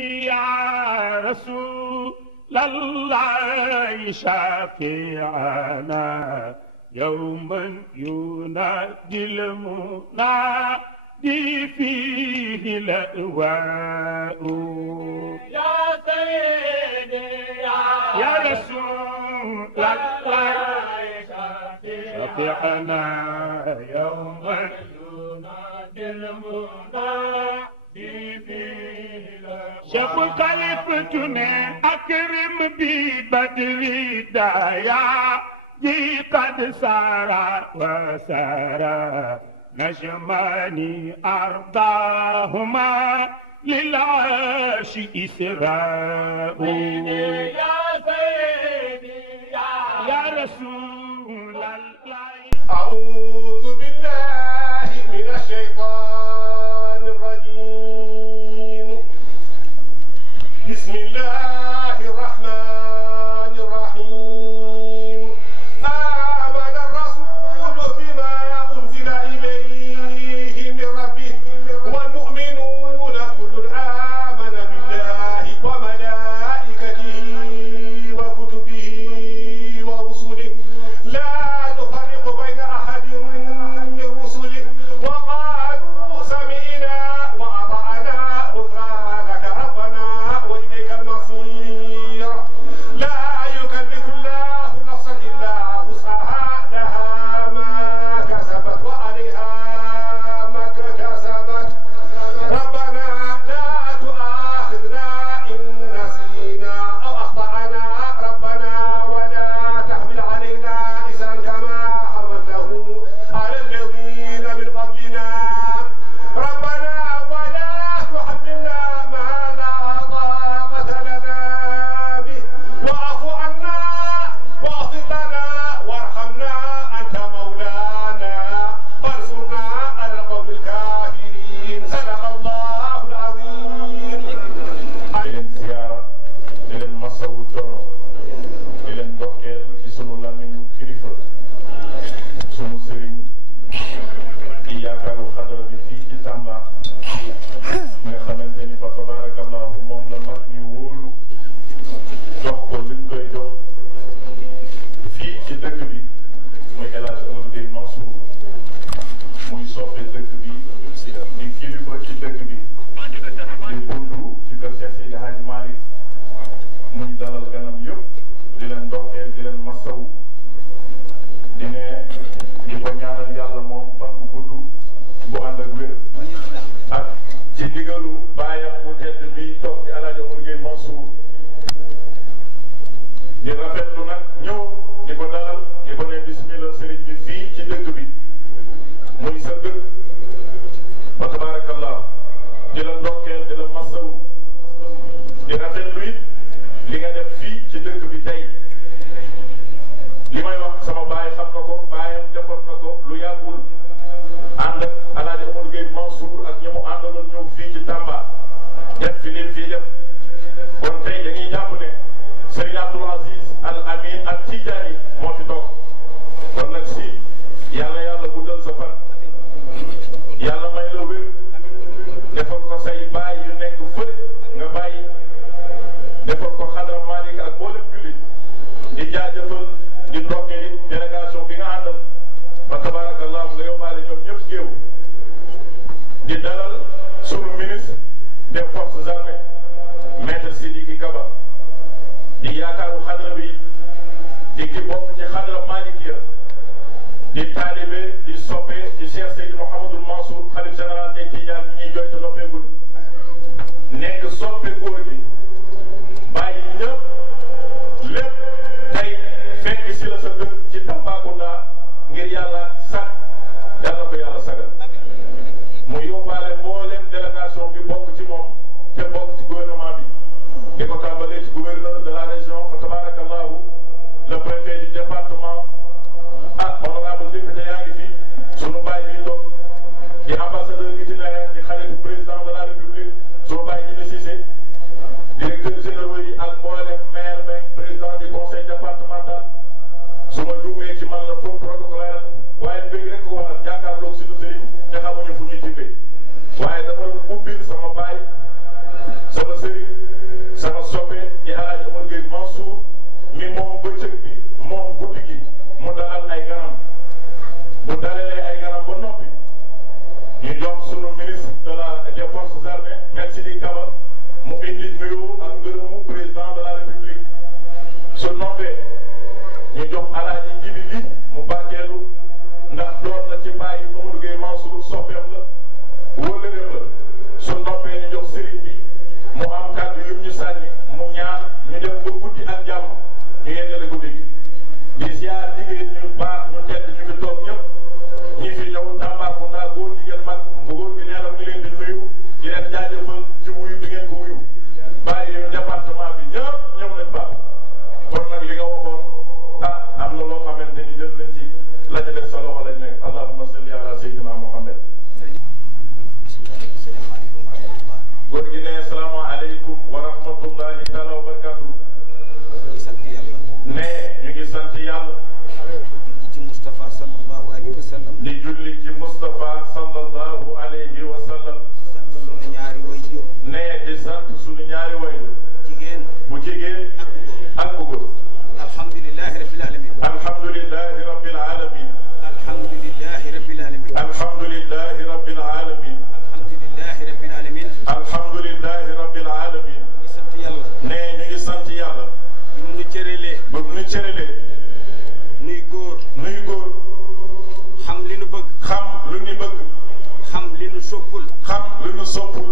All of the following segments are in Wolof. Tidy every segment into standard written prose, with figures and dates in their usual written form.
يا رسول الله شافعنا يوما ينادي المنادي فيه الأواء يا سيدي يا رسول الله شافعنا يوما ينادي المنادي فيه شيخ خليفتنا أكرم ببدر دايا دي قد سارا وسارا نجماني أرضاهما للعاش إسراء يا سيدي يا رسول الله أعوذ بالله من الشيطان الرجيم بسم الله الرحمن الرحيم آمن الرسول بما أنزل إليه من ربه والمؤمنون كل آمن بالله وملائكته وكتبه ورسله لا نفرق بين أحد من رسله وقالوا سمعنا وأطعنا غفرانك ربنا وإليك المصير لا يكلف الله نفسا إلا وسعها لها ما كسبت وعليها ما اكتسبت ربنا لا تؤاخذنا إن نسينا أو أخطأنا ربنا ولا تحمل علينا إسرا كما حملته على الذين من قبلنا ربنا ولا تحملنا ما لا طاقة لنا به واعف عنا واغفر لنا وارحمنا أنت مولانا فانصرنا على القوم الكافرين صدق الله العظيم. di leen ziyaara di leen masawu coono di leen dokkeel ci sunu làmmiñu kilifa sunu sëriñ di yaakaaru xadara bi fii ci Tamba nga xamante ni fa tabarakallahu moom la mag ñu wóolu jox ko liñ koy jox fii ci dëkk bi muy El Hadj Gueye Mansour muy soppe dëkk bi di kilifa ci dëkk bi di bundu ci kër Cheikh Seydi Hadji Malick muy dalal ganam yëpp di leen ndokkeel di leen masawu di ne di ko ñaanal yàlla moom fan bu gudd bu ànd ak wér ak ci ndigalu baayam bu tedd bi toog di El Hadj Gueye Mansour di rafetlu nag ñëw di ko dalal di ko ne bismillah sëriñ bi fii ci dëkk bi muy sa dëkk ba tabarakallah di la ndokkeel di la masawu di rafetlu it li nga def fii ci dëkk bi tey li may wax sama baay xam na ko baayam defoon na ko lu yàggul ànd ak El Hadj Gueye Mansour ak ñi mu àndaloon ñëw fii ci Tamba def fi leen fii def kon tey dañuy jàpp ne Serigne Abdoul Aziz Al Amîn ak Tidiane moo fi toog kon nag si yàlla yàlla guddal sa fan yàlla may la wér defal ko say baay yu nekk fële nga bàyyi defal ko xadra Malick ak mboolem jullit di jaajëfal di ndokkeel délégation bi nga àndal fa tabarakallah nga yóbbaale ñoom ñëpp géew di dalal sunu ministre des forces armées Maître Sidiki Kaba di yaakaaru xadra bi di ki bokk ci xadra Malick ya di taalibe di soppe di Cheikh Seydi Mouhamadul Mansour xalif général des Tidiane mi ñuy jooytu noppeegul nekk soppe góor gi bàyyi ñëpp lépp tey fekk si la sa dëkk ci Tambacounda ngir yàlla sag yàlla ko yàlla sagal mu yóbbaale mboolem délégation bi bokk ci moom te bokk ci gouvernement bi di ko tàmbalee ci gouverneur de la région fa tabarakallahu le préfet du département honorable député yaa ngi fi sunu baay bi toog di ambassadeur itinéraire di xaritu président de la république sunu baay bi di Cissé directeur général yi ak mboolem maire beeg président du conseil départemental su ma juumee ci man la foofu protocolaire waaye mbéy rek ko waral jàkkaarloog suñu sëriñ te xamuñu fu ñuy tibbee waaye dama ubbil sama baay sama sëriñ mu indi nuyoo ak ngërëmu président de la république su noppee ñu jox alaaji Jibi li mu barkeelu ndax doon la ci bàyyi Amadou Gueye Mansour soppeem la wëllëreem la su noppee ñu jox sëriñ bi mu am kàddu yu ñu sànni mu ñaan ñu dem ba guddi ak jàmm ñu yeggale guddi gi di ziar jigéen ñu baax ñu tedd ñu fi toog ñëpp ñi fi ñëw Tambacounda góor jigéen mag góor gi nee na mu leen di nuyu di leen jaajëfal ci wuyu bi ngeen ko wuyu bàyyi ñu département bi ñëpp ñëw nañ baax kon nag li nga waxoon am na loo xamante ni jël nañ ci la ca def sa loxo lañ nekk allahumma salli ala sayyidina Muhammad góor gi ne salaamaaleykum wa rahmatullahi taala wa barakatu ne ñu ngi sant yàlla ci Moustapha sallallahu alayhi wa sallam di julli ci Moustapha sallallahu alayhi wa sallam sant sunu ñaari waajur ne di sant sunu ñaari waajur jigéen bu jigéen ak bu góor alhamdulillahi rabbil alamin alhamdulillahi rabbil alamin alhamdulillahi rabbil alamin alhamdulillahi rabbil alamin alhamdulillahi rabbil alamin alhamdulillahi rabbil alamin di sant yàlla ne ñu ngi sant yàlla bi mu nu cëralee ba mu nu cëralee nuy góor xam li nu bëgg xam lu ñu bëgg xam li nu soppul xam lu ñu soppul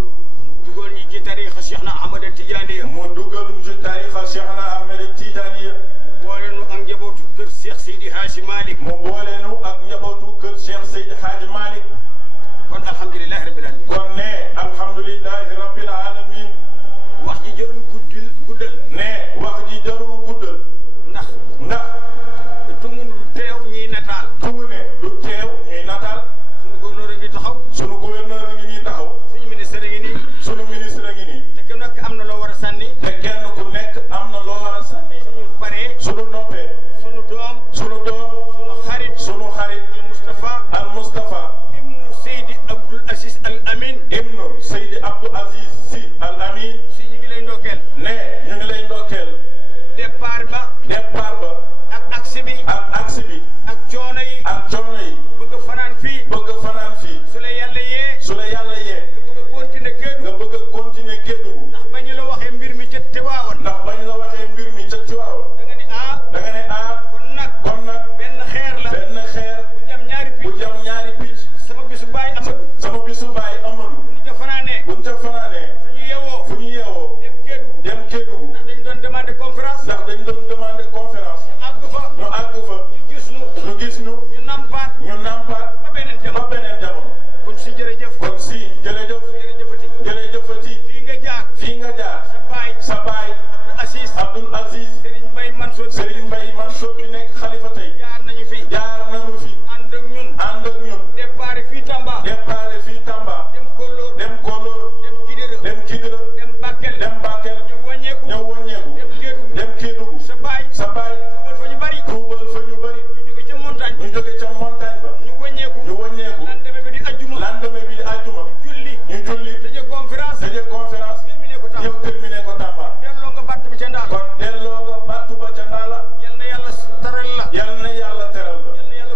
dugal ñi ci tariixa Cheikh na Ahmada Tijaaniya mu dugal ñu ci tariixa Cheikh na Ahmada Tijaaniya boole nu ak njabootu kër Cheikh Seydi Hadji Malick mu boole nu ak njabootu kër Cheikh Seydi Hadji Malick kon alhamdulillahi rabbil alamin kon ne alhamdulillahi rabbil alamin wax ji jarul guddal ne wax ji jarul guddal ndax tumunul teew ñuy nataal tumu ne du teew ñuy nataal sunu gouverneur a ngi taxaw sunu gouverneur a ngi nii taxaw suñu ministre a ngi nii sunu ministre a ngi nii te kenn nekk am na loo war a sànni te kenn ku nekk am na loo war a sànni suñu paree sunu noppee sunu doom sunu xarit al Moustapha ibnu Seydi Abdoul Aziz Al Amîn ibnu Seydi Abdoul Aziz Sy Al Amîn si ñu ngi lay ndokkeel ne ñu ngi lay ndokkeel départ ba ak axe bi ak coono yi bëgg fanaan fii su la yàlla yee nga bëgg a continuer Kédougou ndax bañ la waxee mbir mi ca Tivaouane da nga ne kon nag benn xeer bu jam ñaari picc sama bisu baay Amadou bu ñu ca fanaanee fu ñu yeewoo dem Kédougou ndax dañ doon demander conférence ñu àgg fa ñu gis ñu nampaat ba beneen jamono kon si jërëjëfati fii nga jaar sa baay Abdoul Aziz Serigne Mbaye Mansour bi nekk xalifa tey jaar nañu fi ànd ak ñun départ fii Tamba dem Kolor dem Kidira dem Bakel ñu wàññeeku dem Kédougou sa baay tuubal fa ñu bari ñu jóge ca montagne ba ñu wàññeeku lendemain bi di àjjuma ñu julli tëjee conférence ñëw terminé ko Tamba delloo nga battu bi ca ndaal kon delloo nga battu ba ca ndaala yal na yàlla teral la yal na yàlla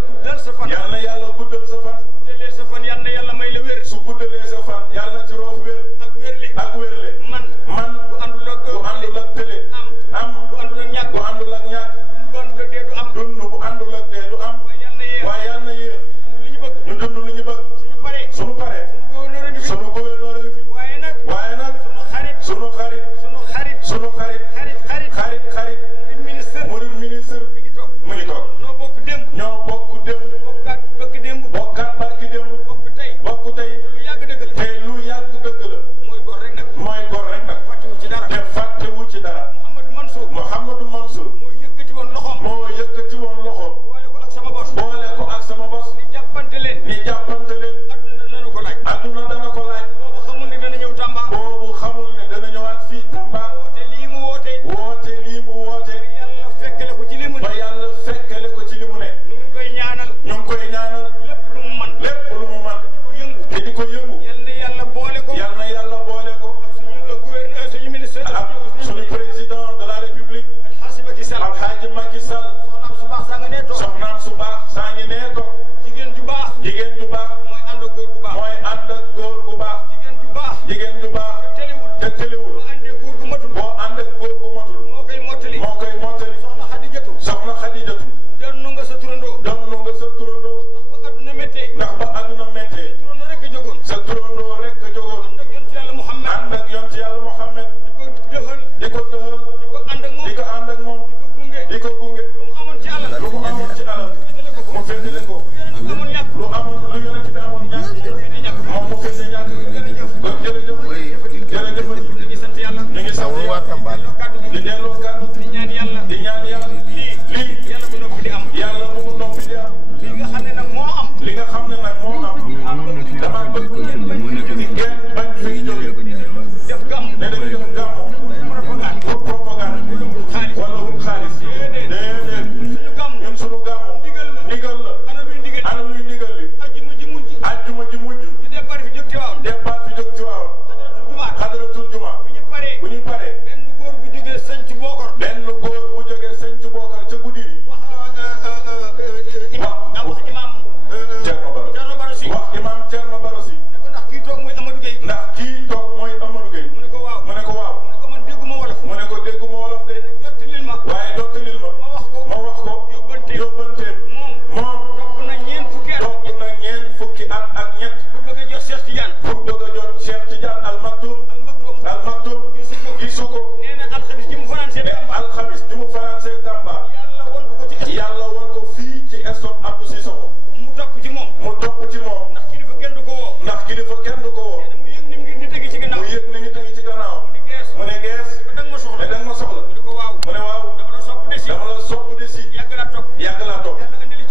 guddal sa fan yal na yàlla guddal sa fan guddalee sa fan yal na yàlla may la wér su guddalee sa fan yal na ci roof wér ak wérle man bu àndul ak tële am bu àndul ak ñàkk bu àndul ak ñàkk dund bu àndul ak dee du am waaye yal na yéex ñu dund lu ñu bëgg suñu paree sunu gouverneur a ngi fi waaye nag sunu xarit murid ministre mu ngi toog ñoo bokk démb bokkaat barki démb bokk tey te lu yàgg dëgg la mooy gor rek nag te fàttewu ci dara Mouhamadou Mansour moo yëkkati woon loxoom boole ko ak sama bos ni jàppante leen adduna dana ko laaj boobu xamul ne dana ñëwaat fii Tamba woote lii mu woote ba yàlla fekkale ko ci li mu ne ñu ngi koy ñaanal lépp lu mu man te di ko yëngu yal na yàlla boole ko ak suñu ministre ak suñu président de la république Alhaji Macky Sall soxnaam su baax saa ngi nee toog jigéen ju baax mooy ànd ak góor gu baax jigéen ju baax te telewul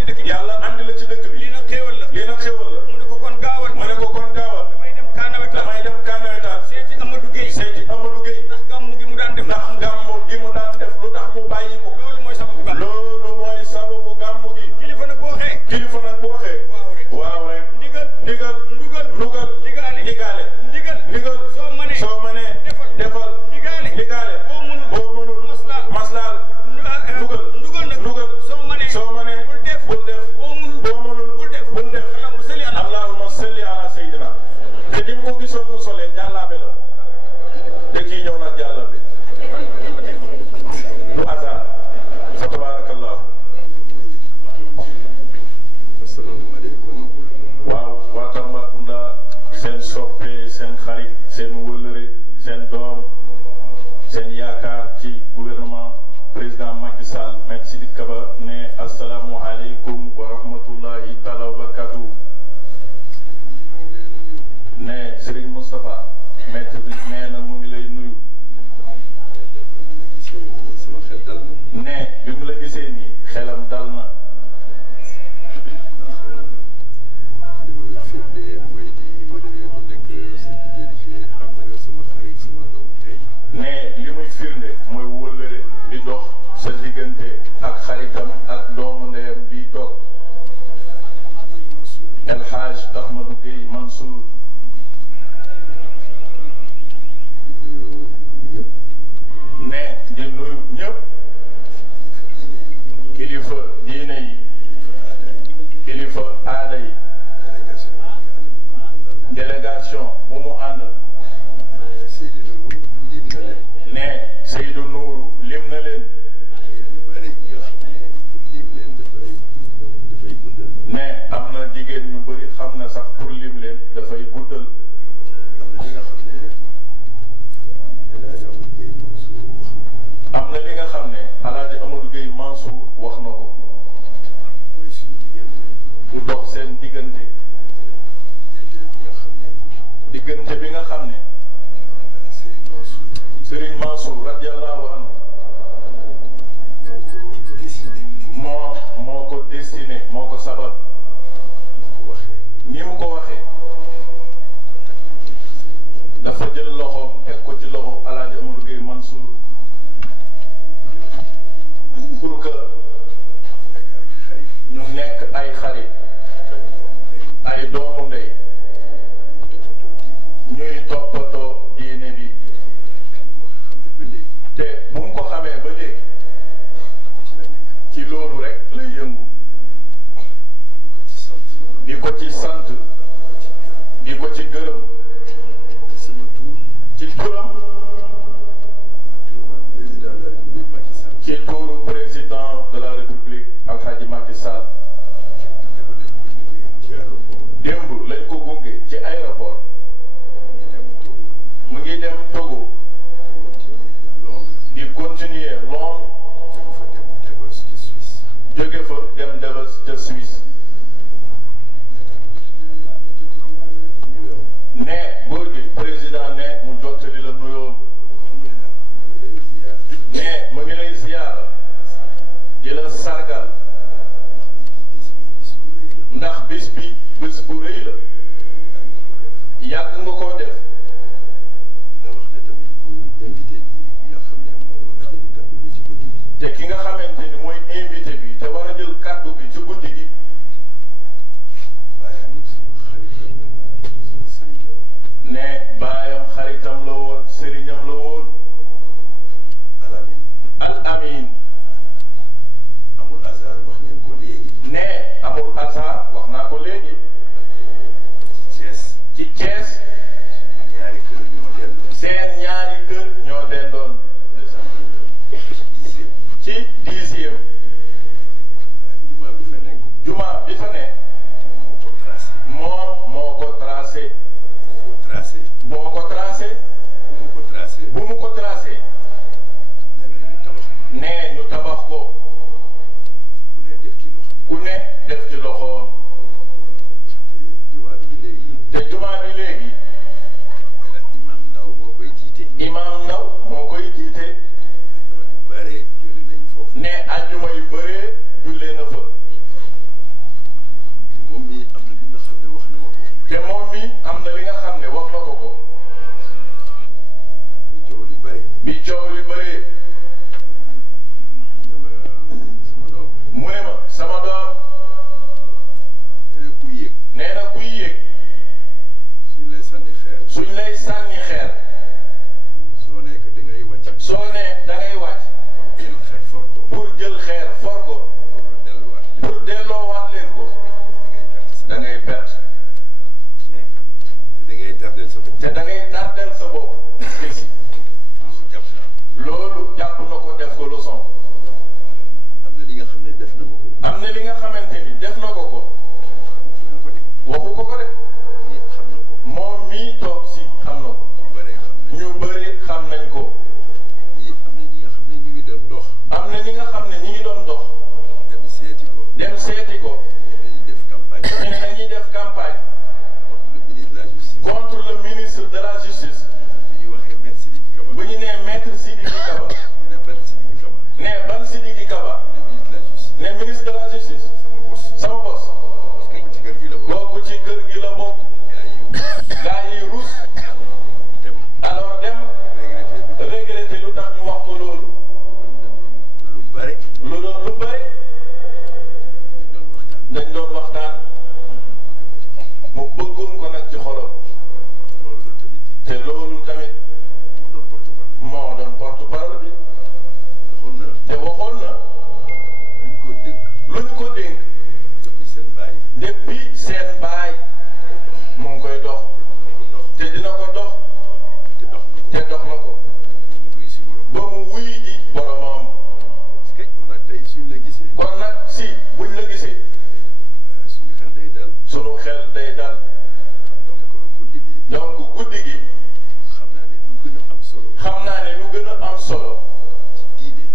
dëkk bi yàlla andi la ci dëkk bi lii nag xéewal la lii nag xéewal la mu ne ko kon gaawal mu ne ko kon gaawal damay dem Kanawetaan seeti Amadou Gueye ndax gàmmu gi mu daan def lu tax mu bàyyi ko loolu mooy sababu gàmmu loolu mooy sababu gàmmu gi kilifa nag boo waxee waaw rek ndigal ndigal soo mënee defal ndigaale boo mënul maslaal ndugal soo mënee bul def boo mënul bul def allahumma salli ala sayyidina te dim ko gisoon mu solee jàllaabe la te kii ñëw na jàllaabe du hasard fa tabarakallah waaw waa Tambacounda seen soppe seen xarit seen wëllëre seen doom seen yaakaar ci gouvernement président Macky Sall Maître Sidiki Kaba ne asalaamu aleykum wa rahmatullahi taala wa barakatuh ne Serigne Moustapha Maître bi nee na mu ngi lay nuyu ne bi mu la gisee nii xelam dal na ne li muy firnde mooy wóllëre di dox sa diggante ak xaritam ak doomu ndeyam bi toog El Hadj Ahmadou Gueye Mansour ne di nuyu ñëpp kilifa diine yi kilifa aada yi délégation bu mu àndal ne Seydou Nourou lim na leen ne am na jigéen ñu bëri xam na sax pour lim leen dafay guddal am na li nga xam ne Alaaji Amadou Gueye Mansour wax na ko mu dox seen diggante bi nga xam ne Serigne Mansour radiyallahu anhu moo ko destiné moo ko sabab ni mu ko waxee dafa jël loxoom teg ko ci loxo Alaaji Amadou Gueye Mansour pour que ñu nekk ay xarit ay doomu ndey ñuy toppatoo diine bi te bu mu ko xamee ba léegi ci loolu rek lay yëngu di ko ci sant di ko ci gërëm ci turam ci tuuru président de la république Hadji Macky Sall démb lañ ko gunge ci aéroport mu ngi dem Togo di bi coow li bëree mu ne ma sama doom nee na kuy yéeg suñ lay sànni xeer soo nee da ngay wàcc pour jël xeer for ko pour delloowaat leen ko da ngay perte te da ngay tardel sa bopp si loolu jàpp na ko def ko leçon am na li nga xamante ni def na ko waxu ko de moom mii toog si xam na ko ñu bëri xam nañ ko am na ñi nga xam ne ñi ngi doon dox dem seeti ko ñu ne dañuy def campagne contre le ministre de la justice bu ñu nee Maître Sidiki Kaba ne ban Sidiki Kaba ne ministre de la justice sama bos kooku ci kër gi la bokk gaa yi ruus alors dem regretté lu tax ñu wax ko loolu lu bëri dañ doon waxtaan mu bëggoon ko nag ci xolam te loolu tamit moo doon porte-parole bi te waxoon na luñ ko dénk depuis seen baay mu ngi koy dox te dina ko dox te dox na ko ba mu wuy ji boromam kon nag si buñ la gisee sunu xel day dal donc guddi gi xam naa ne lu gën a am solo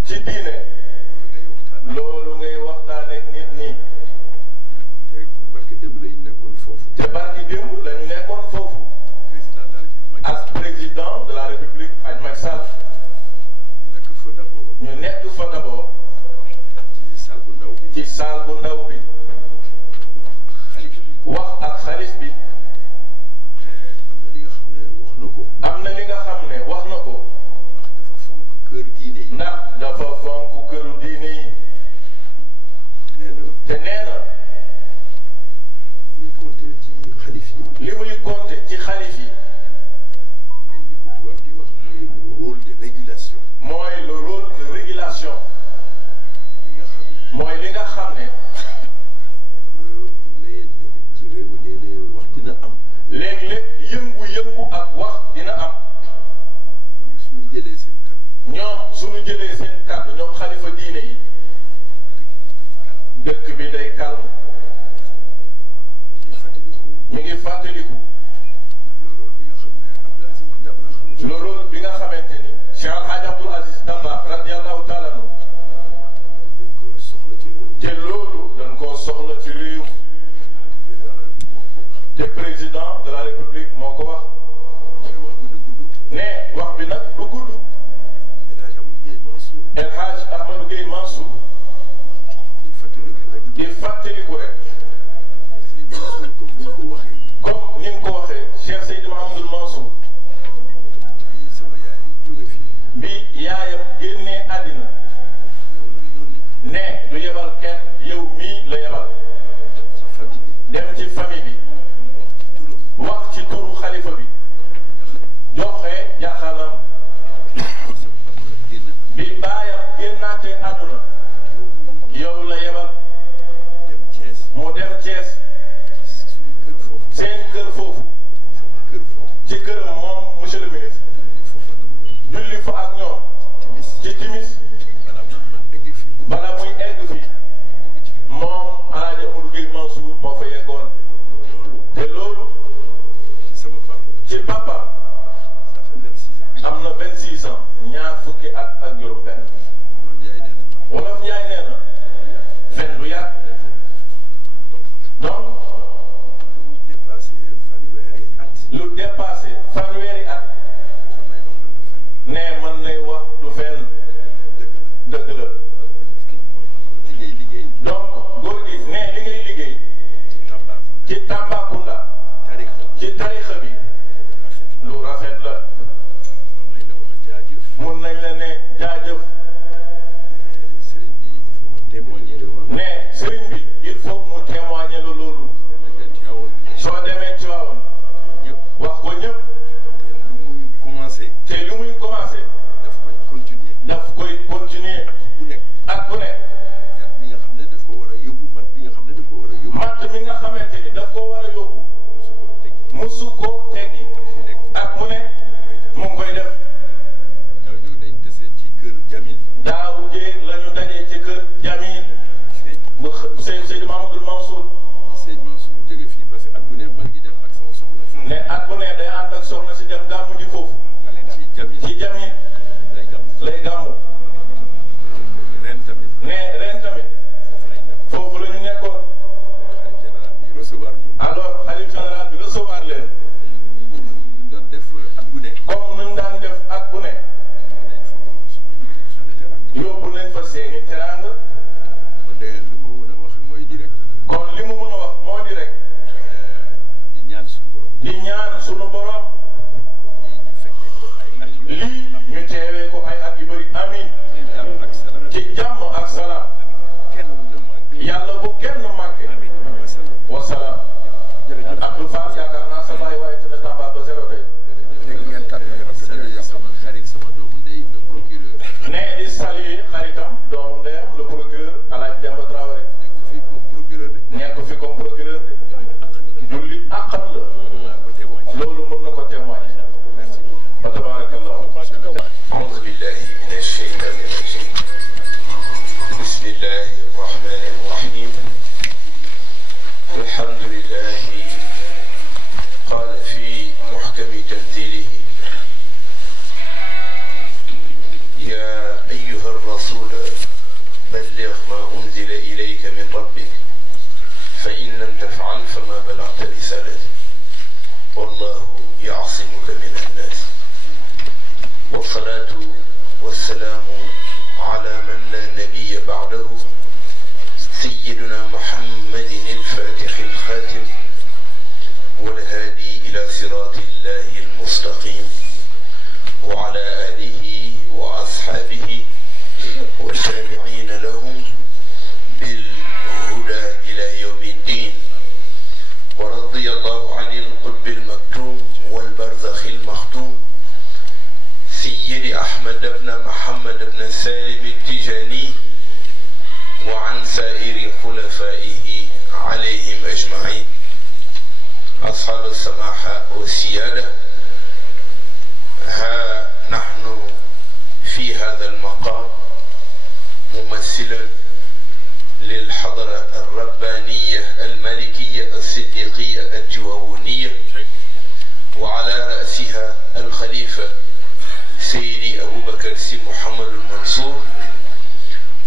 ci diine loolu ngay waxtaane ak nit ñi te barki démb lañu nekkoon foofu ak président de la république Hadji Macky Sall ñu nekk fa d'abord ci salle bu ndaw bi wax ak xalif bi am na li nga xam ne wax na ko ndax dafa fonk këru diine yi te nee na li muy compter ci xalif yi mooy le rôle de régulation mooy li nga xam ne léeg-léeg yëngu-yëngu ak wax dina am ñoom suñu jëlee seen kàddu ñoom xalifa diine yi dëkk bi day calme ñu ngi fàttaliku le rôle bi nga xamante ni Cheikh Al Hadj Abdoul Aziz Dabakh radiyallahu taala anhu te loolu dañ koo soxla ci réew te président de la république moo ko wax ne wax bi nag du gudd El Hadj Ahmadou Gueye Mansour di fàttaliku rek comme ni nga ko waxee Cheikh Seydi Mahamadou Mansour bi yaayam génnee àddina ne du yebal kenn yow mii la yebal dem ci famille bi wax ci turu xalifa bi joxe jaaxalam bi baayam génnaatee àdduna yow la yebal mu dem Thiès seen kër foofu ci këram moom monsieur le ministre julli fa ak ñoom ci timis bala muy egg fii moom Alaaji Amadou Gueye Mansour moo fa yeggoon te loolu ci papa am na 26 ans ñaar fukki at ak juróom-benn wolof Njaay nee na fen du yàgg donc lu dépassé fanweeri at ne mën nay wax du fen dëgg la donc góor gi ne li ngay liggéey mun nañ la ne jaajëf. ne sëriñ bi il faut mu témoigner la loolu. soo demee Tivaouane wax ko ñëpp. te lu muy commencé. daf koy continuer. ak bu nekk. matt mi nga xamante ni daf ko war a yóbbu. musu ko teggi. ak mu ne mu ngi koy def. daaw jéeg la ñu dajee ci kër Jamil. bu Seydi Mamadou Mansour. ne at bu ne day ànd ak soxna si dem gàmmu ji foofu. ci Jamil lay gàmmu. ne ren tamit foofu la ñu nekkoon. alors xalif général bi recevoir leen. comme nuñ daan def at bu ne. yóbbu nañ fa seeni teraanga. kon li mu mën a wax moo di rek. di ñaan sunu borom. lii ñu teewee ko ay at yu bëri amiin. ci jàmm ak salaam. yàlla bu kenn manqué. wasalaam. Abdou Fall yaakaar naa sa baay waaye Tournée Tamba ba zéro tey. ne di saluer xaritam doomu ndeyam le procureur Alaaji Demba Traoré. nekk fi comme procureur julli àqam la. loolu mën na ko témoigner. fa tabarakallah. أعوذ بالله من الشيطان الرجيم بسم الله الرحمن الرحيم الحمد لله قال في محكم تنزيله يا أيها الرسول بلغ ما أنزل إليك من ربك فإن لم تفعل فما بلغت رسالته والله يعصمك من الناس والصلاة والسلام على من لا نبي بعده سيدنا محمد الفاتح الخاتم والهادي إلى صراط الله المستقيم وعلى آله وأصحابه والتابعين لهم بالهدى إلى يوم الدين ورضي الله عن القطب المكتوم والبرزخ المختوم سيدي أحمد بن محمد بن سالم التجاني وعن سائر خلفائه عليهم أجمعين أصحاب السماحة والسيادة. ها نحن في هذا المقام ممثلا للحضرة الربانية المالكية الصديقية التواونية وعلى رأسها الخليفة سيدي أبو بكر سي محمد المنصور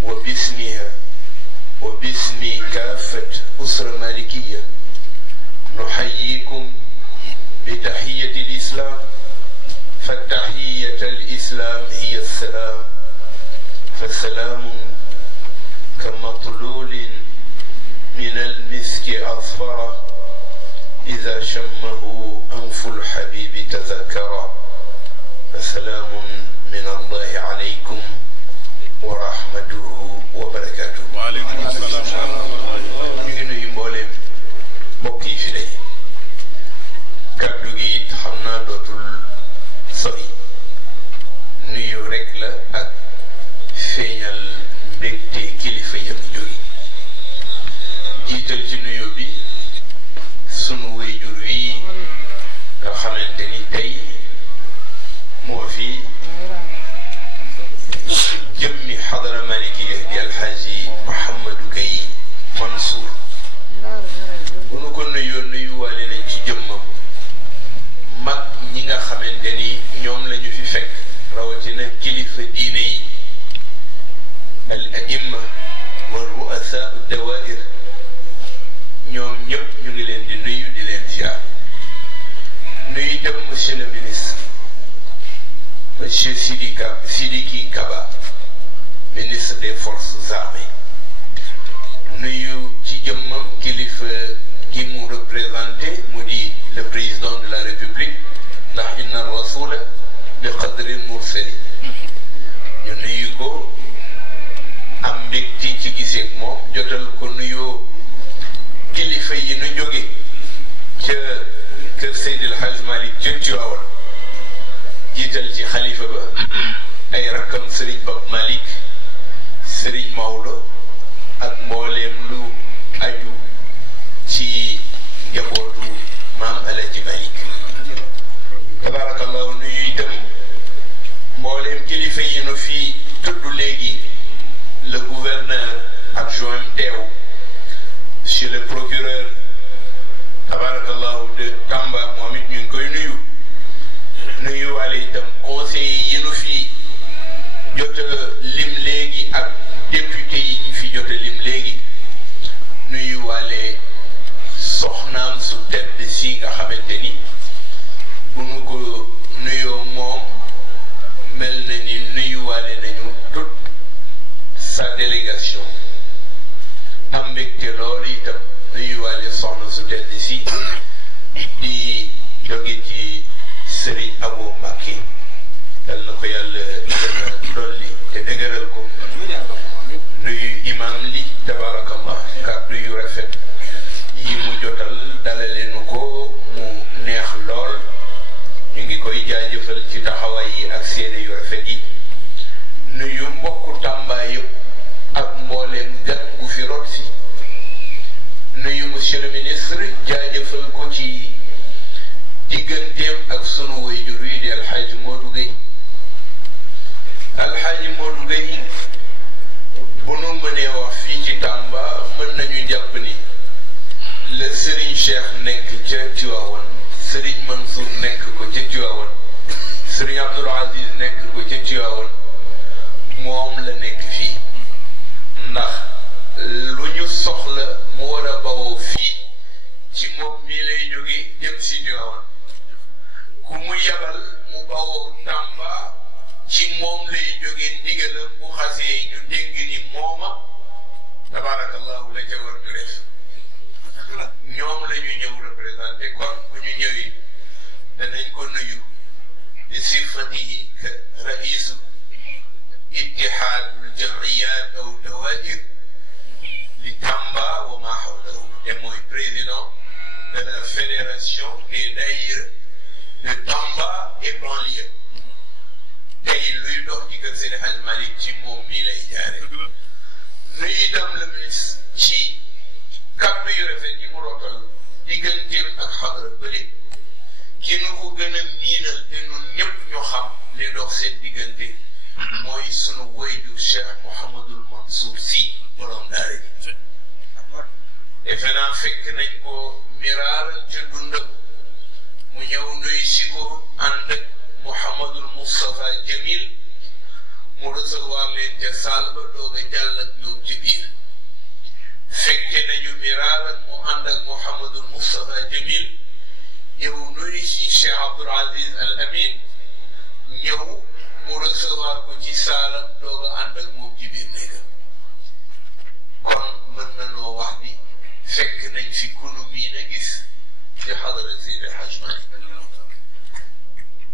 وباسمها وباسم كافة أسرة مالكية نحييكم بتحية الإسلام فالتحية الإسلام هي السلام فالسلام كمطلول من المسك أصفر إذا شمه أنف الحبيب تذكر السلام من الله عليكم ورحمته وبركاته. وعليكم السلام ورحمة الله. ñu ngi nuyu mboolem mbokk yi fi day kàddu gi it xam naa dootul sori nuyu rek la ak feeñal mbégte kilifa yam jóge jiital ci nuyu bi sunu wéyjur wi nga xamante ni tey moo fi jëmmi xadara malikiya di alxaaji Mouhamadou Gueye Mansour bu nu ko nuyoo nuyuwaale nañ ci jëmmam mag ñi nga xamante ni ñoom la ñu fi fekk rawatina kilifa diine yi al aimma wa ru'asa dawair ñoom ñëpp ñu ngi leen di nuyu di leen ziar nuyu itam monsieur le ministre monsieur Sidiki Kaba ministre des forces armées nuyu ci jëmmam kilifa ki mu représenté mu di le président de la république ndax inna rasula bi qadri mursali ñu nuyu ko am mbégte ci giseeg moom jotal ko nuyoo kilifa yi nu jóge ca kër Seydil Hadj Malick ca Tivaouane jiital ci xalifa ba ay rakkam Serigne Bob Malick Serigne Maodo ak mbooleem lu aju ci njabootu maam Alaaji Malick tabarakallahu nuyu itam mbooleem kilifa yi nu fi tudd léegi le gouverneur adjoint teew monsieur le procureur tabarakallahu de Tamba moom it ñu ngi koy nuyu waale itam conseil yi nu fi jot a lim léegi ak député yi ñu fi jot a lim léegi nuyu waale soxnaam su tedd si nga xamante ni bu nu ko nuyoo moom mel na ni nuyuwaale nañu toute sa délégation am mbégte lool itam nuyuwaale soxna su tedd si di jóge ci Serigne Abo Mbacké dal na ko yàlla gën a dolli te dëgëral ko nuyu imam li tabarakallah kàddu yu rafet yi mu jotal dalale nu ko mu neex lool ñu ngi koy jaajëfal ci taxawaay yi ak seede yu rafet yi nuyu mbokku Tamba yëpp ak mbooleem gan gu fi rot si nuyu monsieur le ministre jaajëfal ko ci digganteem ak sunu waajur wi di alxaaji Modou Gueye alxaaji Modou Gueye bu nu mënee wax fii ci Tamba mën nañu jàpp ni le Serigne Cheikh nekk ca Tivaouane Serigne Mansour nekk ko ca Tivaouane Serigne Abdoul Aziz nekk ko ca Tivaouane moom la nekk fii ndax lu ñu soxla mu war a bawoo fii ci moom mii lay jóge jëm si Tivaouane ku mu yabal mu bawoo Tamba ci moom lay jóge ndigalam bu xasee ñu dégg ni mooma tabarakallahu la ca war ñu def ñoom la ñu ñëw représenté kon bu ñu ñëwee danañ ko nuyu bi sifatihi ka raisu ittihadul jamiyat aw dawair li Tamba wa ma hawlahu te mooy président de la fédération des daïra de Tamba et banlieue tey luy dox ci kër Seydi Hadj Malick ci moom mii lay jaare nuyu itam le ministre ci kàddu yu rafet yi mu rotal digganteem ak xadra bële ki nu ko gën a miinal te nun ñëpp ñu xam li dox seen diggante mooy sunu wayju Cheikh Mouhamadul Mansour si borom daara ji defe naa fekk nañ ko miraaral ca dundam mu ñëw nuyu si ko ànd ak Mouhamadul Moustapha Jamil mu recevoir leen ca salle ba doog a jàll ak ñoom ci biir fekke nañu miraaral mu ànd ak Mouhamadul Moustapha Jamil ñëw nuyu si Cheikh Abdoul Aziz Al Amîn ñëw mu recevoir ko ci saalam doog a ànd ak moom ci biir néegam kon mën na noo wax ni fekk nañ fi kunu mii na gis ci xadara Seydi Hadj Malick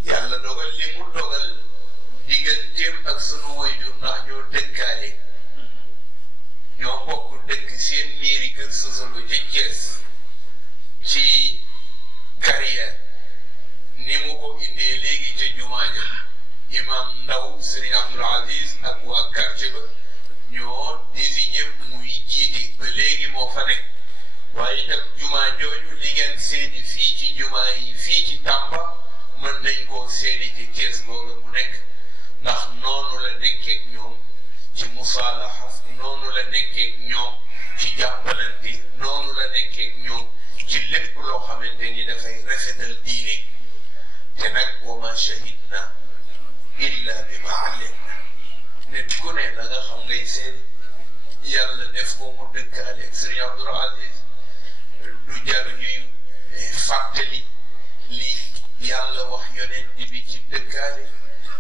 yàlla dogal li mu dogal digganteem ak sunu waajur ndax ñoo dëkkaale ñoo bokk dëkk seen miiri kër sosalo ca Thiès ci carrière ni mu ko indee léegi ca jumaa ja imam ndaw Serigne Abdoul Aziz ak waa quartier ba ñoo désigné muy jiite ba léegi moo fa nekk waaye itam jumaa jooju li ngeen seeni fii ci jumaa yi fii ci Tamba mën nañ koo seeni ci Thiès googa mu nekk ndax noonu la nekkeek ñoom ci musaalaha noonu la nekkeek ñoom ci jàppalante noonu la nekkeek ñoom ci lépp loo xamante ni dafay rafetal diine te nag wa ma shahidna illa bi ma alimna nit ku ne la nga xam ngay seeni yàlla def ko mu dëkkaale ak Serigne Abdoul Aziz du jar ñuy fàttali li yàlla wax yonent bi ci dëkkaale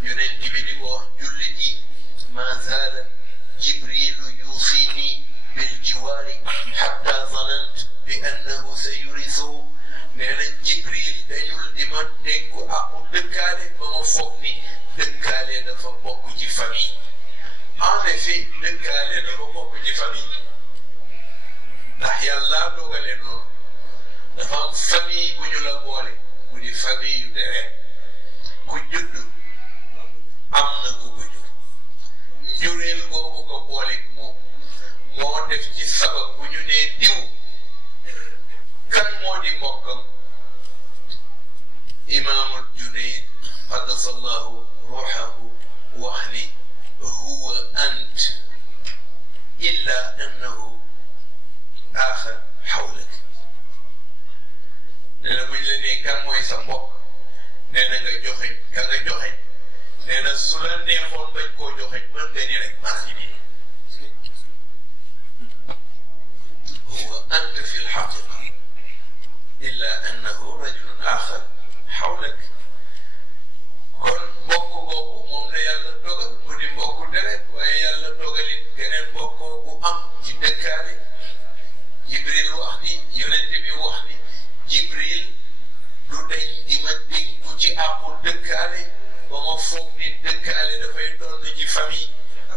yonent bi di ko wax jullit yi ma zaala jibrilu yuusini bil jiwaari xatta zanant bi annahu sa yurisu nee na jibril dañul di ma dénku aku dëkkaale ba ma foog ni dëkkaale dafa bokk ci famille en effet dëkkaale dafa bokk ci famille ndax yàlla dogale noonu dafa am famille bu ñu la boole mu di famille yu deret ku judd am na ku ko jur njureel googu ko booleeg moom moo def ci sabab bu ñu nee diw kan moo di mbokkam imaamul Junayd qaddasallahu ruuhahu wax ni huwa ant illa annahu aaxar xawlak nee na buñ la nee kan mooy sa mbokk nee na nga joxeñ ka nga joxeñ nee na su la neexoon bañ koo joxeñ mën nga ni rek maa ngi nii huwa ant fi lxaqiqa illa annahu rajulun aaxar xawlak kon mbokk boobu moom la yàlla dogal mu di mbokku deret waaye yàlla dogalit geneen mbokkoo bu am ci dëkkaale Jibril wax ni yonent bi wax ni Jibril du dañ di ma dénku ci àqu dëkkaale ba ma foog ni dëkkaale dafay doon ci famille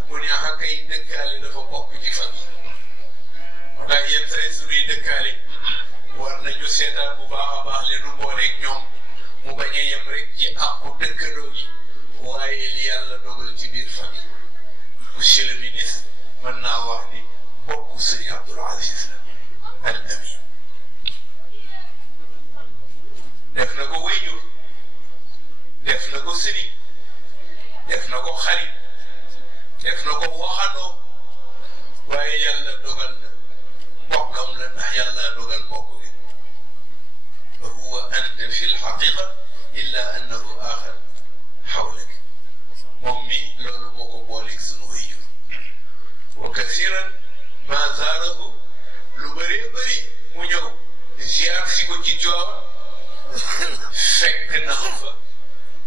mu ne ah kay dëkkaale dafa bokk ci famille moo tax yenn saa yi suñuy dëkkaale war nañu seetaan bu baax a baax li nu booleeg ñoom mu bañ a yem rek ci àqu dëkkandoo gi waaye li yàlla dogal ci biir famille monsieur le ministre mën naa wax ni bokku Serigne Abdoul Aziz la al Amîn def na ko wéyjur def na ko sëriñ def na ko xarit def na ko waxandoo waaye yàlla dogal na bokkam la ndax yàlla dogal bokk gi wa huwa anta fi lxaqiqa illa annahu aaxar xawlak moom mi loolu moo ko booleeg sunu wéyjur wa kasiran ma zaarahu lu bëree bëri mu ñëw ziar si ko ci Tiwaawan fekk na ko fa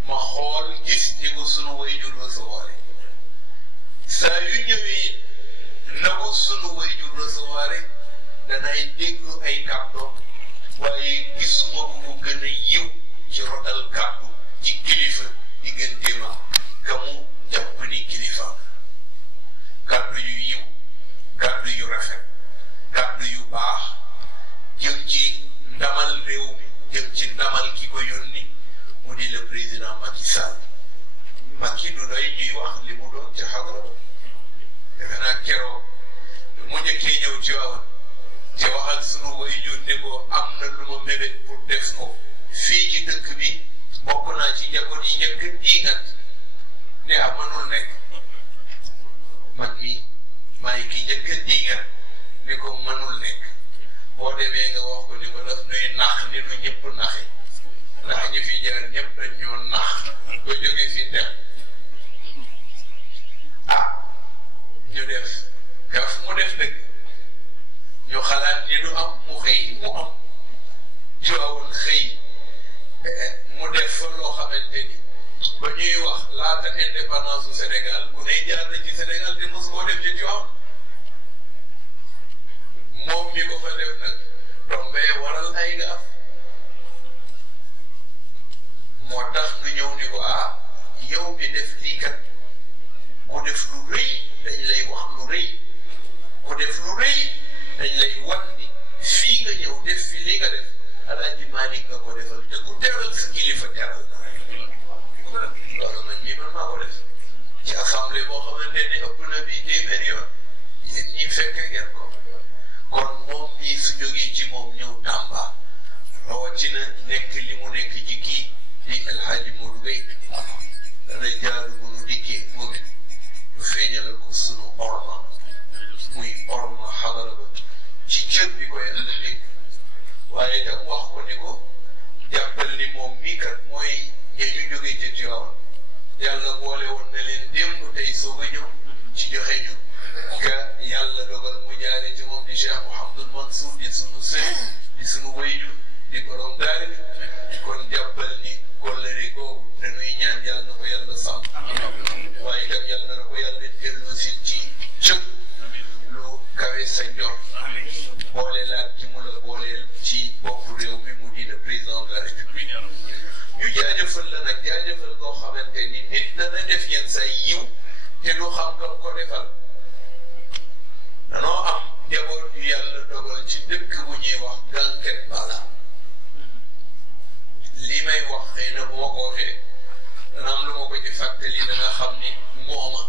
ma xool gis ni ko sunu wayjur recevoir saa yu ñëwee na ko sunu wayjur recevoir danay déglu ay kàddoom waaye gisuma ko mu gën a yiw ci rotal kàddu ci kilifa digganteem ka mu jàpp ni kilifaam kàddu yu yiw kàddu yu rafet kàddu yu baax jëm ci ndamal réew mi jëm ci ndamal ki ko yónni mu di le président Macky Sall Macky du doy ñuy wax li mu doon ci xadra ba defe naa keroog mu njëkkee ñëw ci waawan ci waxal sunu waajur ne ko am na lu ma mébét pour def ko fii ci dëkk bi bokk naa ci njaboot yi njëkk diigat ne ah mënul nekk man mii maay ki njëkk diigat ne ko mënul nekk boo demee nga wax ko ni ko daf nuy nax ni nu ñëpp naxe ndax ñu fi jaar ñëpp dañ ñoo nax ba jóge fi dem ah ñu def kaf mu def dëgg ñu xalaat ni du am mu xëy mu am Tiwaawan xëy mu def fa loo xamante ni ba ñuy wax laata indépendance du Sénégal ku ne jaar na ci Sénégal te mosu koo def ci Tiwaawan moom mi ko fa def nag tombee waral ay gaaf moo tax nu ñëw ni ko ah yow mi def lii kat ku def lu rëy dañ lay wax lu rëy ku def lu rëy dañ lay wan ni fii nga ñëw def fi li nga def Alaaji Maalik nga ko defal te ku teral sa kilifa teral na loolu man mii man maa ko def ci assemblée boo xamante ni ëpp na bii téeméer yoon yéen ñi fekke ngeen ko kon moom mii su jógee ci moom ñëw Tamba rawatina nekk li mu nekk ci kii di El Hadji Modou Gueye dana jaadu bu nu dikkee moom it ñu feeñalal ko sunu orma muy orma xadara ba ci cër bi koy ànd dégg waaye tam wax ko ni ko jàppal ni moom mii kat mooy ña ñu jógee ca Tiwaawan yàlla boole woon na leen démb tey soog a ñëw ci joxe ñu ka yàlla dogal mu jaare ci moom di Cheikh Mouhamadul Mansour di sunu sëriñ di sunu wayju di borom daara kon jàppal ni kollëre googu dañuy ñaan yàlla na ko yàlla sàmm waaye tam yàlla na ko yàlla delloo si ci cëg lu kawe sa njor boole laat ci mu la booleel ci bopp réew mi mu di le président de la République ñu jaajëfal la nag jaajëfal koo xamante xamante ni nit dana def yenn sa yiw te du xam kam ko defal danoo am njaboot yu yàlla dogal ci dëkk bu ñuy wax gànket bala lii may wax xëy na bu ma ko waxee dana am lu ma ko ci fàttali danga xam ni mooma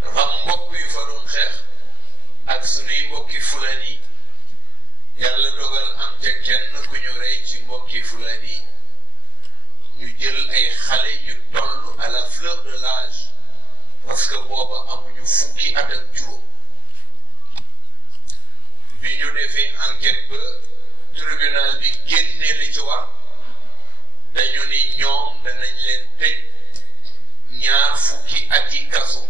dafa am mbokk yu fa doon xeex ak sunuy mbokki fulaan yi yàlla dogal am ca kenn ku ñu rey ci mbokki fulaan yi ñu jël ay xale yu toll à la fleur de l'âge parce que booba amuñu fukki at ak juróom bi ñu defee enquête ba tribunal bi génne li ci war dañu ni ñoom danañ leen tëj 2 fukki ati kaso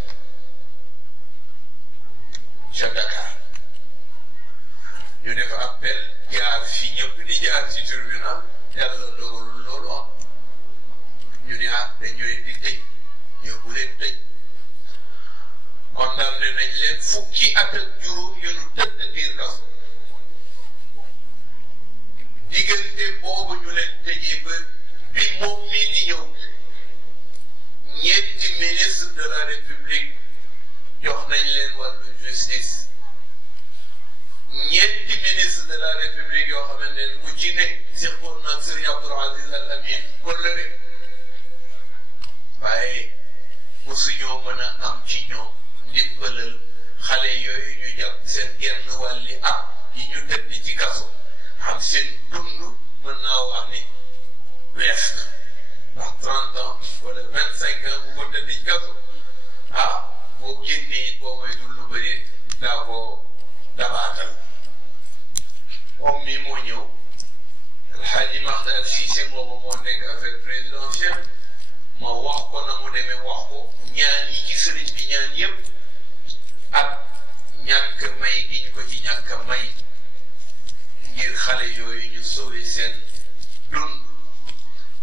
ca Dakar ñu def appel jaar fi ñëpp di jaar ci tribunal yàlla dogalul loolu am ñu ne dañu leen di tëj ñoo bu leen tëj condamné nañ leen fukki at ak juróom yu nu tëdd biir kaso diggante boobu ñu leen tëjee ba bi moom mii di ñëw ñeenti ministre de la république jox nañ leen wàllu justice ñeenti ministre de la république yoo xamante ne ku ci ne seqoon nag Serigne Abdoul Aziz Al Amîn kollëre waaye mosuñoo mën a am ci ñoom ndimbalal xale yooyu ñu jàpp seen genn wàlli at yi ñu tëdd ci kaso xam seen dund mën naa wax ni wees ndax 30 ans wala 25 ans bu ko tëdd ci kaso boo génnee it boo moytul lu bëri daa ko dabaatal moom mi moo ñëw Hadji Makhtar Cissé boobu moo nekk affaire présidentielle ma wax ko na mu demee wax ko ñaan yi ci sëriñ bi ñaan yépp ak ñàkk may gi ñu ko ci ñàkk may ngir xale yooyu ñu sauver seen dund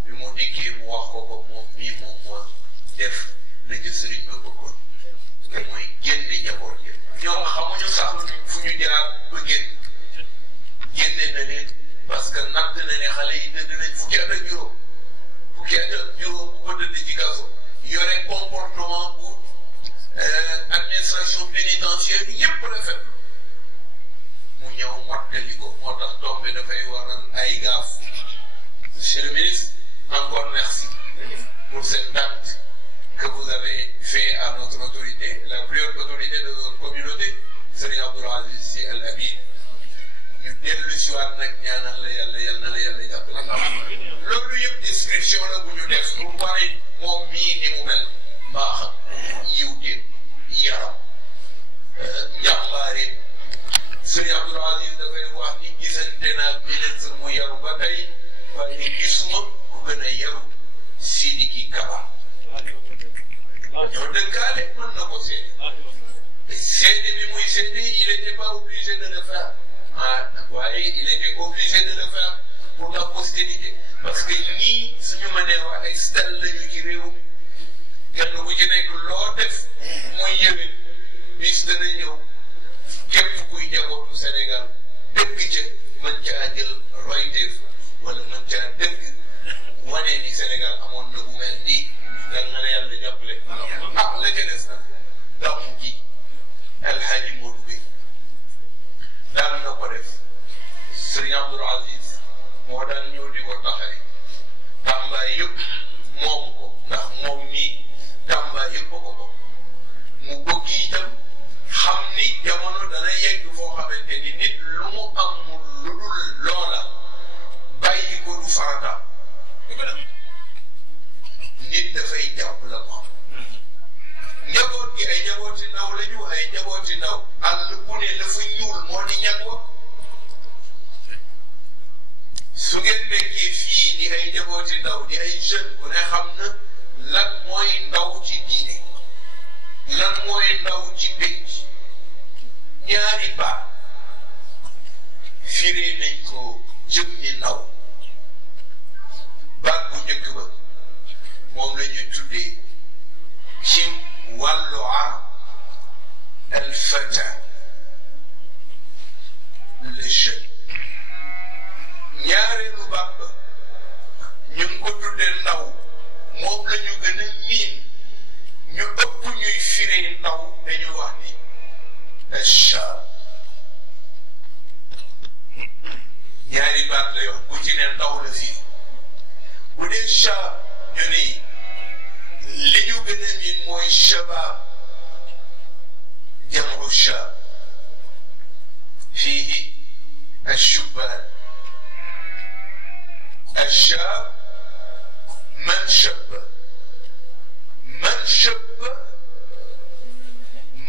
bi mu dikkee mu wax ko ko moom mii moom moo def la ci sëriñ ba bëggoon te mooy génne njaboot yi ñoom xamuñu sax fu ñu jaar ba génne na leen parce que natt na ne xale yi tëdd nañ fukki at ak juróom bu ko tëdd ci kaso yore comportement bu administration pénitentiaire yépp rafet mu ñëw mottali ko moo tax tombé dafay waral ay gaaf. Monsieur le ministre, encore merci pour cet acte que vous avez fait à notre autorité, la plus haute autorité de notre communauté, Serigne Abdoul Aziz Sy Al Amîn. ñu dellu si waat nag ñaanal la yàlla yal na la yàlla jàppale. loolu yëpp description la bu ñu def pour wane moom mii ni mu mel mbaaxam yiwteem yaram njàmbaareem. Serigne Abdoul Aziz dafay wax ni gisante naa ministre mu yaru ba tey waaye gisuma ku gën a yaru Sidiki Kaba. ñoo dëkkaale mën na ko seede. seede bi muy seede il était pas obligé de le faire. waaye il était obligé de le faire pour la postérité parce que ñii suñu mënee wax ay stèle lañu ci réew mi kenn ku ci nekk loo def muy yëwin bis dana ñëw képp kuy njabootu Sénégal dëkk ca mën caa jël royteef wala mën caa dëkk wane ni Sénégal amoon na bu mel nii dal nga ne yàlla jàppale. la ca des nag gàmmu gi El Hadji Modou Gueye daan na ko def Serigne Abdoul Aziz moo daan ñëw di ko taxawee Tamba yëpp moom ko ndax moom mii Tamba yëpp ko ko mu bëgg itam xam ni jamono dana yegg foo xamante ni nit lu mu amul lu dul loola bàyyi ko du farata nit dafay jàpp la moom njaboot gi ay njabooti ndaw la ñu ay njabooti ndaw àll bu ne la fa ñuul moo di ñag wa su ngeen nekkee fii di ay njabooti ndaw di ay jeune ku ne xam na lan mooy ndaw ci diine lan mooy ndaw ci pénc ñaari baat firee nañ ko jëmmi ndaw baat bu njëkk ba moom la ñu tuddee ci wàllu arab al fata le jeune ñaareelu baat ba ñu ngi ko tuddee ndaw moom la ñu gën a miin ñu ëpp ñuy firee ndaw dañu wax ni ashab ñaari baat la wax bu ci ne ndaw la fii bu dee shab ñu ni li ñu gën a miin mooy shabab jamu shab fiihi ashubban الشاب من شب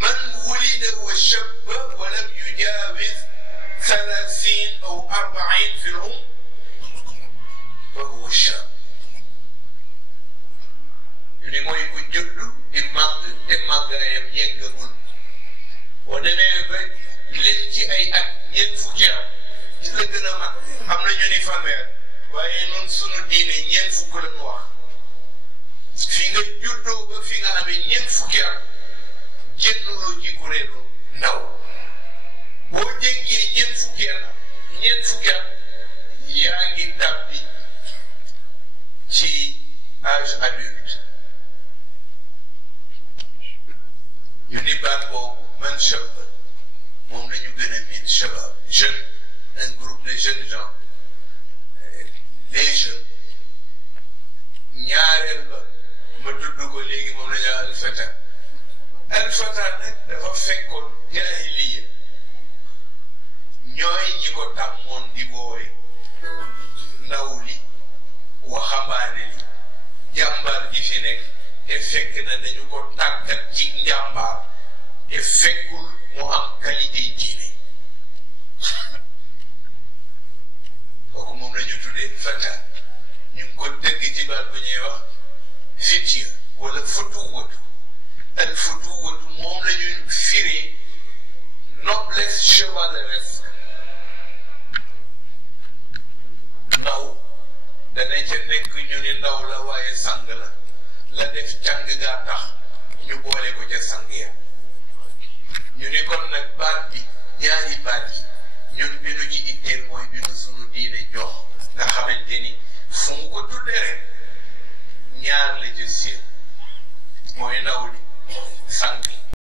من ولد وشب ولم يجاوز 30 أو 40 في العمر فهو الشاب يعني mooy ku juddu di màgg te màggaayam yeggagul boo demee ba leen ci ay at ñeent fukki at ci la gën a mag am na ñu ni fanweer waaye noonu sunu diine ñeent fukk la ñu wax fi nga juddoo ba fi nga amee ñeent fukki at jënnuloo ci kuréelu ndaw boo jéggee ñeent fukki at yaa ngi tàbbi ci âge adulte ñu ni baat boobu man shabab moom la ñu gën a miin shabab jeune un groupe de jeunes gens les jeunes ñaareel ba ma tudd ko léegi moom la ñu alfata nag dafa fekkoon jaahiliya ñooy ñi ko tàmmoon di boowe ndaw li waxambaane li jàmbaar ji fi nekk te fekk na dañu ko tàggat ci njàmbaar te fekkul mu am qualité diine kooku moom la ñu tuddee fata ñu ngi ko dëgg ci baat bu ñuy wax fitya wala futuwatu al futuwatu moom la ñuy firee noblesse chevaleresque ndaw dana ca nekk ñu ni ndaw la waaye sang la def càng gaa tax ñu boole ko ca sang ya ñu ni kon nag baat bi ñaari baat yi ñun bi nu ci itteel mooy bi nu sunu diine jox nga xamante ni fu mu ko tuddee rek ñaar la ca séen mooy ndaw li sang